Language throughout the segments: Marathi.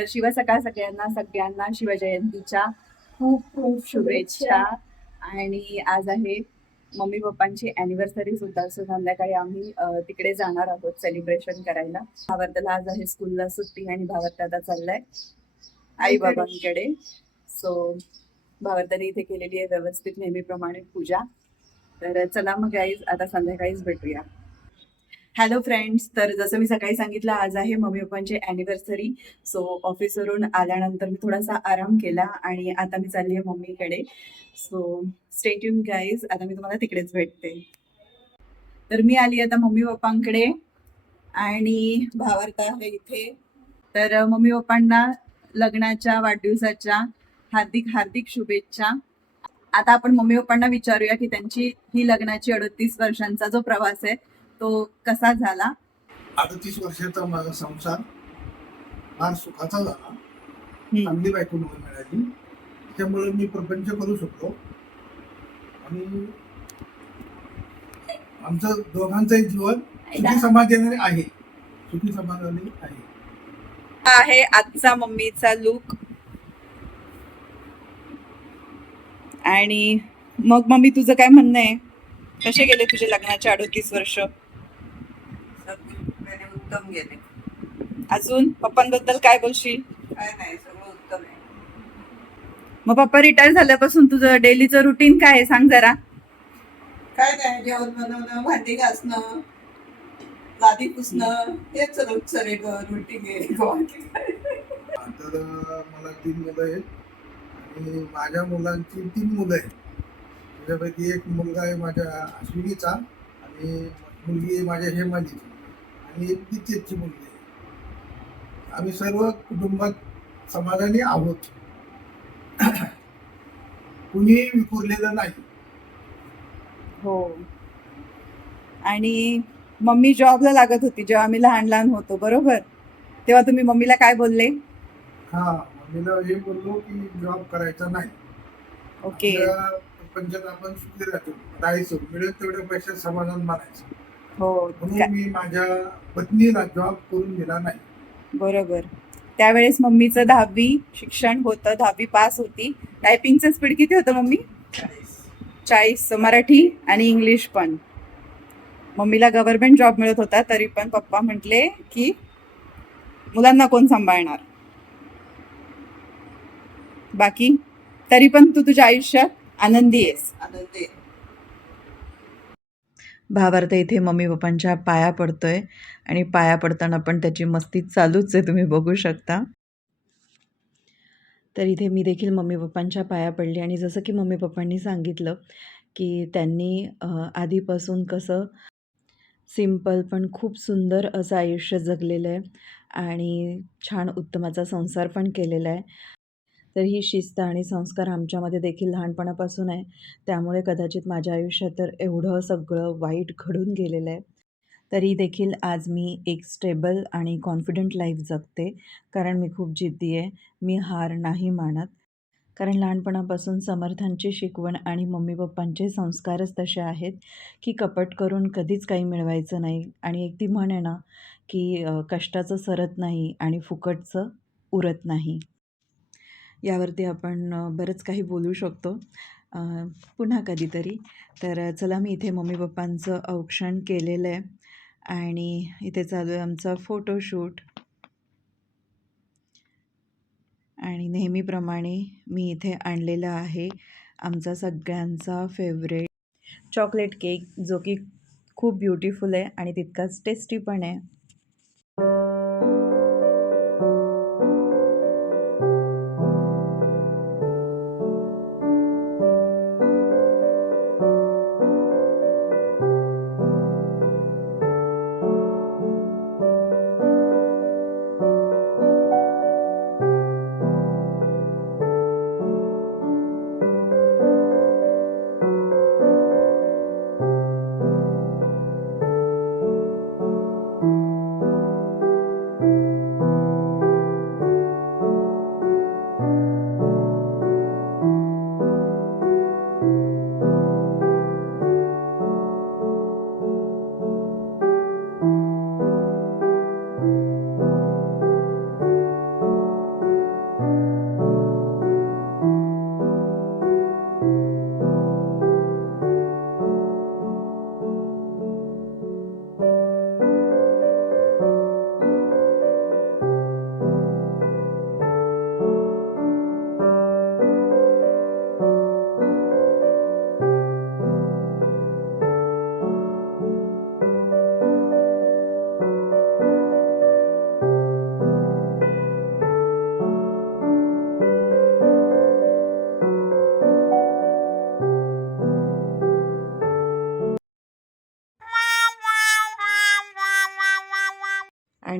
तर शिव सकाळ सगळ्यांना सगळ्यांना शिवजयंतीच्या खूप खूप शुभेच्छा. आणि आज आहे मम्मी पप्पांची अॅनिव्हर्सरी सुद्धा सो संध्याकाळी आम्ही तिकडे जाणार आहोत सेलिब्रेशन करायला. भावार्थाला आज आहे स्कूलला सुट्टी आणि भावार्थ आता चाललाय आई बाबांकडे. सो भावार्थाने इथे केलेली आहे व्यवस्थित नेहमीप्रमाणे पूजा. तर चला मग गाईज आता संध्याकाळीच भेटूया. हॅलो फ्रेंड्स तर जसं मी सकाळी सांगितलं आज आहे मम्मी पप्पांची अॅनिव्हर्सरी सो ऑफिसवरून आल्यानंतर मी थोडासा आराम केला आणि आता मी चालली आहे मम्मीकडे. सो स्टेट्यून गाईज आता मी तुम्हाला तिकडेच भेटते. तर मी आली आता मम्मी पप्पांकडे आणि भावार्थ आहे इथे. तर मम्मी पप्पांना लग्नाच्या वाढदिवसाच्या हार्दिक हार्दिक शुभेच्छा. आता आपण मम्मी पप्पांना विचारूया की त्यांची ही लग्नाची अडतीस वर्षांचा जो प्रवास आहे तो कसा झाला? अडतीस वर्षाचा माझा संसार फार सुखाचा झाला. चांगली बायको मला मिळाली. त्यामुळे मी प्रपंच करू शकतो आणि आमचं दोघांचंही जीवन सुखी समाधानाने आहे. सुखी समाधानाने आहे. आहे आजचा मम्मीचा लुक आणि मग मम्मी तुझं काय म्हणणं आहे? कसे गेले तुझे लग्नाचे अडतीस वर्ष? उत्तम गेले. अजून पप्पांबद्दल काय बोलशील? काय नाही सगळं उत्तम आहे. मग पप्पा रिटायर झाल्यापासून तुझं डेलीचं रुटीन काय आहे? सांग जरा. काय नाही जेवण बनवणं भांडी घासणं लादी पुसणं हेच रोजचं रेगुलर रुटीन आहे. तर मला तीन मुलं आहेत आणि माझ्या मुलांची तीन मुलं आहेत. त्याच्यापैकी एक मुलगा आहे माझ्या अश्विनीचा आणि मुलगी आहे माझ्या हेमालीची आणि तिचेची मुलगी आहे. आम्ही सर्व कुटुंबात समाधानी आहोत. कुणी विखुरलेलं नाही. हो. आणि मम्मी जॉबला लागत होती जेव्हा आम्ही लहान लहान होतो बरोबर? तेव्हा तुम्ही मम्मीला काय बोलले? हा मम्मीला हे बोललो की जॉब करायचा नाही. ओके. प्रपंचात आपण सुखी राहतो. राहायचो. मिळेल तेवढ्या पैशात समाधान मानायचं. हो म्हणून मी माझ्या पत्नीला जॉब करून दिला नाही. बरोबर. त्यावेळेस मम्मीचं दहावी शिक्षण होतं दहावी पास होती. टायपिंगचं स्पीड किती होतं मम्मी? चाळीस. मराठी आणि इंग्लिश पण. मम्मीला गव्हर्नमेंट जॉब मिळत होता तरी पण पप्पा म्हटले की मुलांना कोण सांभाळणार? बाकी? तरी पण तू तुझ्या आयुष्यात आनंदी आहेस. आनंदी आहे. भावार्थ इथे मम्मी पप्पांच्या पाया पडतो आहे आणि पाया पडताना पण त्याची मस्ती चालूच आहे तुम्ही बघू शकता. तर इथे मी देखील मम्मी पप्पांच्या पाया पडली आणि जसं की मम्मी पप्पांनी सांगितलं की त्यांनी आधीपासून कसं सिंपल पण खूप सुंदर असं आयुष्य जगलेलं आहे आणि छान उत्तमाचा संसार पण केलेला आहे. तर ही शिस्त आणि संस्कार आमच्यामध्ये देखील लहानपणापासून आहे. त्यामुळे कदाचित माझ्या आयुष्यात तर एवढं सगळं वाईट घडून गेलेलं आहे. तरी देखील आज मी एक स्टेबल आणि कॉन्फिडंट लाईफ जगते. कारण मी खूप जिद्दी आहे. मी हार नाही मानत. कारण लहानपणापासून समर्थांची शिकवण आणि मम्मी पप्पांचे संस्कारच तसे आहेत की कपट करून कधीच काही मिळवायचं नाही. आणि एक ती म्हण आहे ना की कष्टाचं सरत नाही आणि फुकटचं उरत नाही. यावरती आपण बरंच काही बोलू शकतो. पुन्हा कधीतरी. तर चला मी इथे मम्मी पप्पांचं औक्षण केलेलं आहे. आणि इथे चालू आहे आमचा फोटोशूट आणि नेहमीप्रमाणे मी इथे आणलेला आहे आमचा सगळ्यांचा फेवरेट चॉकलेट केक जो की खूप ब्युटिफुल आहे आणि तितकाच टेस्टी पण आहे.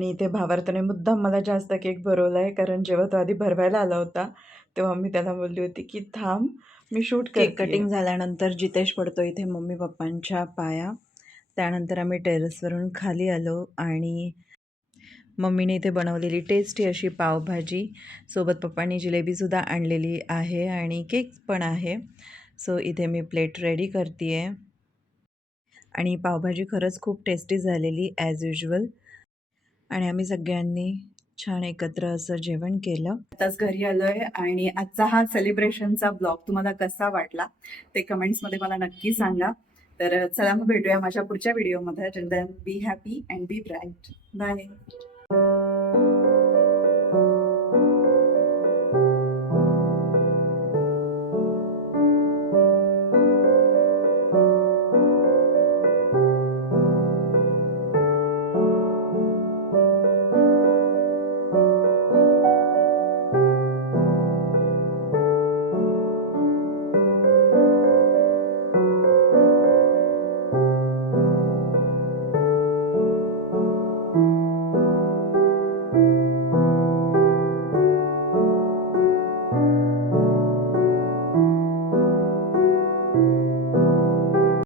आणि इथे भावार्थाने मुद्दाम मला जास्त केक भरवला आहे कारण जेव्हा तो आधी भरवायला आला होता तेव्हा मी त्याला बोलली होती की थांब मी शूट केक कटिंग झाल्यानंतर जितेश पडतो इथे मम्मी पप्पांच्या पाया. त्यानंतर आम्ही टेरेसवरून खाली आलो आणि मम्मीने इथे बनवलेली टेस्टी अशी पावभाजी सोबत पप्पांनी जिलेबीसुद्धा आणलेली आहे आणि केक पण आहे. सो इथे मी प्लेट रेडी करते आहे आणि पावभाजी खरंच खूप टेस्टी झालेली ॲज युजल आणि आम्ही सगळ्यांनी छान एकत्र असं जेवण केलं. आताच घरी आलोय आणि आजचा हा सेलिब्रेशनचा ब्लॉग तुम्हाला कसा वाटला ते कमेंट्समध्ये मला नक्की सांगा. तर चला मग भेटूया माझ्या पुढच्या व्हिडिओमध्ये be happy and be bright bye